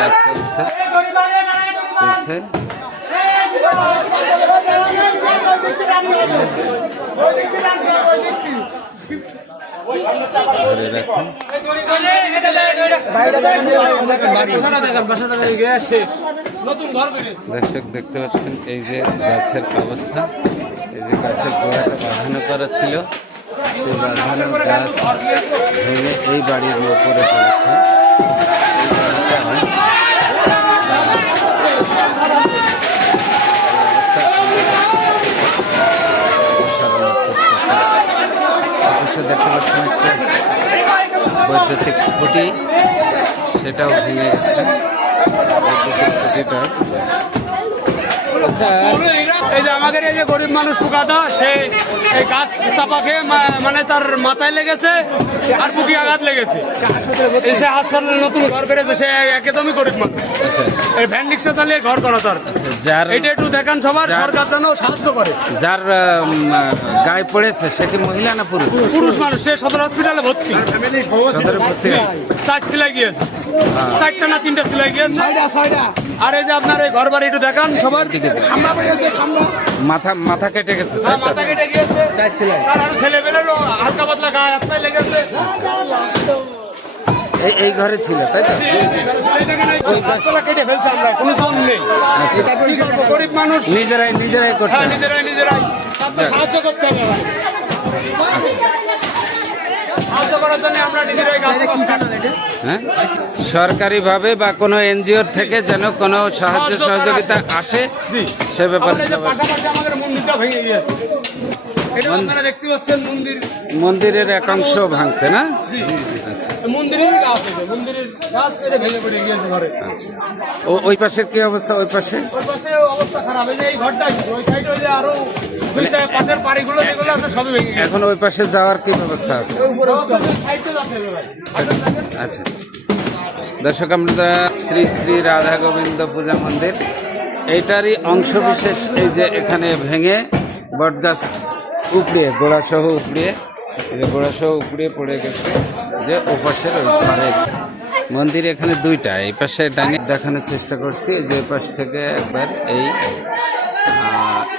কাজ চলছে ধরে রাখুন। দর্শক দেখতে পাচ্ছেন এই যে গাছের অবস্থা, এই যে গাছের গোড়াটা বাঁধানো করা ছিল, সেই বাঁধানো গাছ ভেঙে এই বাড়ির উপরে পড়েছে। দেখতে পাচ্ছেন একটা বৈদ্যুতিক খুঁটি, সেটাও ভেঙে গেছে। বৈদ্যুতিক খুঁটিটা এই যে আমাদের এই যে গরিব মানুষ পোকাটা সে এই গাছ চাপা খেয়ে মানে তার মাথায় লেগেছে আর বুকে আঘাত লেগেছে। সে হাসপাতালে নতুন ঘর করেছে, সে একদমই গরিব মানুষ। এই ভ্যান রিক্সা চালিয়ে ঘর করা তার। এটা একটু দেখান সবার, সরকার যেন সাহায্য করে। যার গায়ে পড়েছে সে কি মহিলা না পুরুষ? পুরুষ মানুষ, সে সদর হসপিটালে ভর্তি। 4 সেলাই গিয়েছে, 4টা না 3টা সেলাই গিয়েছে। আর এই যে আপনার এই ঘর বাড়ি একটু দেখান সবার। মাথা কেটে গেছে, মাথা কেটে গিয়েছে, ছেলেবেলেরও হালকা পাতলা গায়ে হাত পায়ে লেগেছে। এই ঘরে ছিল তাই তো? গাছপালা কেটে ফেলছে, আমরা কোনো জন নেই। গরিব মানুষ নিজেরাই করতে, নিজেরাই সাহায্য করতে হবে। হ্যাঁ, সরকারিভাবে বা কোনো এনজিওর থেকে যেন কোনো সাহায্য সহযোগিতা আসে সে ব্যাপারে। আমাদের মন্দিরটা ভেঙে গিয়েছে, আপনারা দেখতে পাচ্ছেন মন্দিরের একাংশ ভাঙছে না? মন্দিরের গাছ আছে, মন্দিরের গাছ ভেঙে পড়ে গিয়েছে ঘরে। ওই পাশের কি অবস্থা? ওই পাশে অবস্থা খারাপ, এই ঘরটা ওই সাইডে যে আরো পাশের বাড়িগুলো যেগুলো আছে সবই ভেঙে গেছে। এখন ওই পাশে যাওয়ার কি ব্যবস্থা আছে? আচ্ছা দর্শক, আমরা শ্রী শ্রী রাধা গোবিন্দ পূজা মন্দির, এইটারই অংশ বিশেষ এই যে এখানে ভেঙে বটগাছ উপড়িয়ে গোড়াসহ উপড়িয়ে পড়ে গেছে। যে ওপাশের ওই ঘরের মন্দির, এখানে দুইটা, এই পাশে ডানে দেখানোর চেষ্টা করছি। যে পাশ থেকে একবার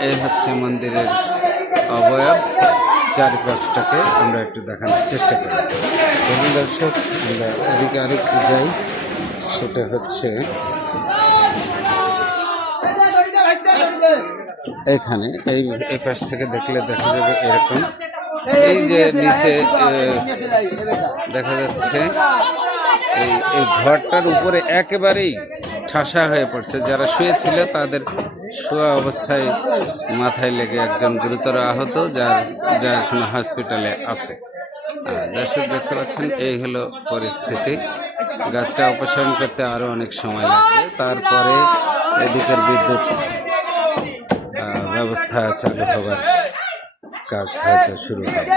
এই হচ্ছে মন্দিরের অবয়ব, চারিপাশটাকে আমরা একটু দেখানোর চেষ্টা করি। দর্শক, আমরা এদিকে আরেকটু যাই, সেটা হচ্ছে এখানে এই পাশ থেকে দেখলে দেখা যাবে এরকম। এই যে নিচে দেখা যাচ্ছে এই ঘরটার উপরে একেবারেই ঠাসা হয়ে পড়ছে। যারা শুয়েছিল তাদের শোয়া অবস্থায় মাথায় লেগে একজন গুরুতর আহত, যা এখন হসপিটালে আছে। দর্শক দেখতে পাচ্ছেন, এই হলো পরিস্থিতি। গাছটা অপসারণ করতে আরও অনেক সময় লাগবে, তারপরে এদিকের বিদ্যুৎ ব্যবস্থা চালু হবার কাজ হয়তো শুরু হবে।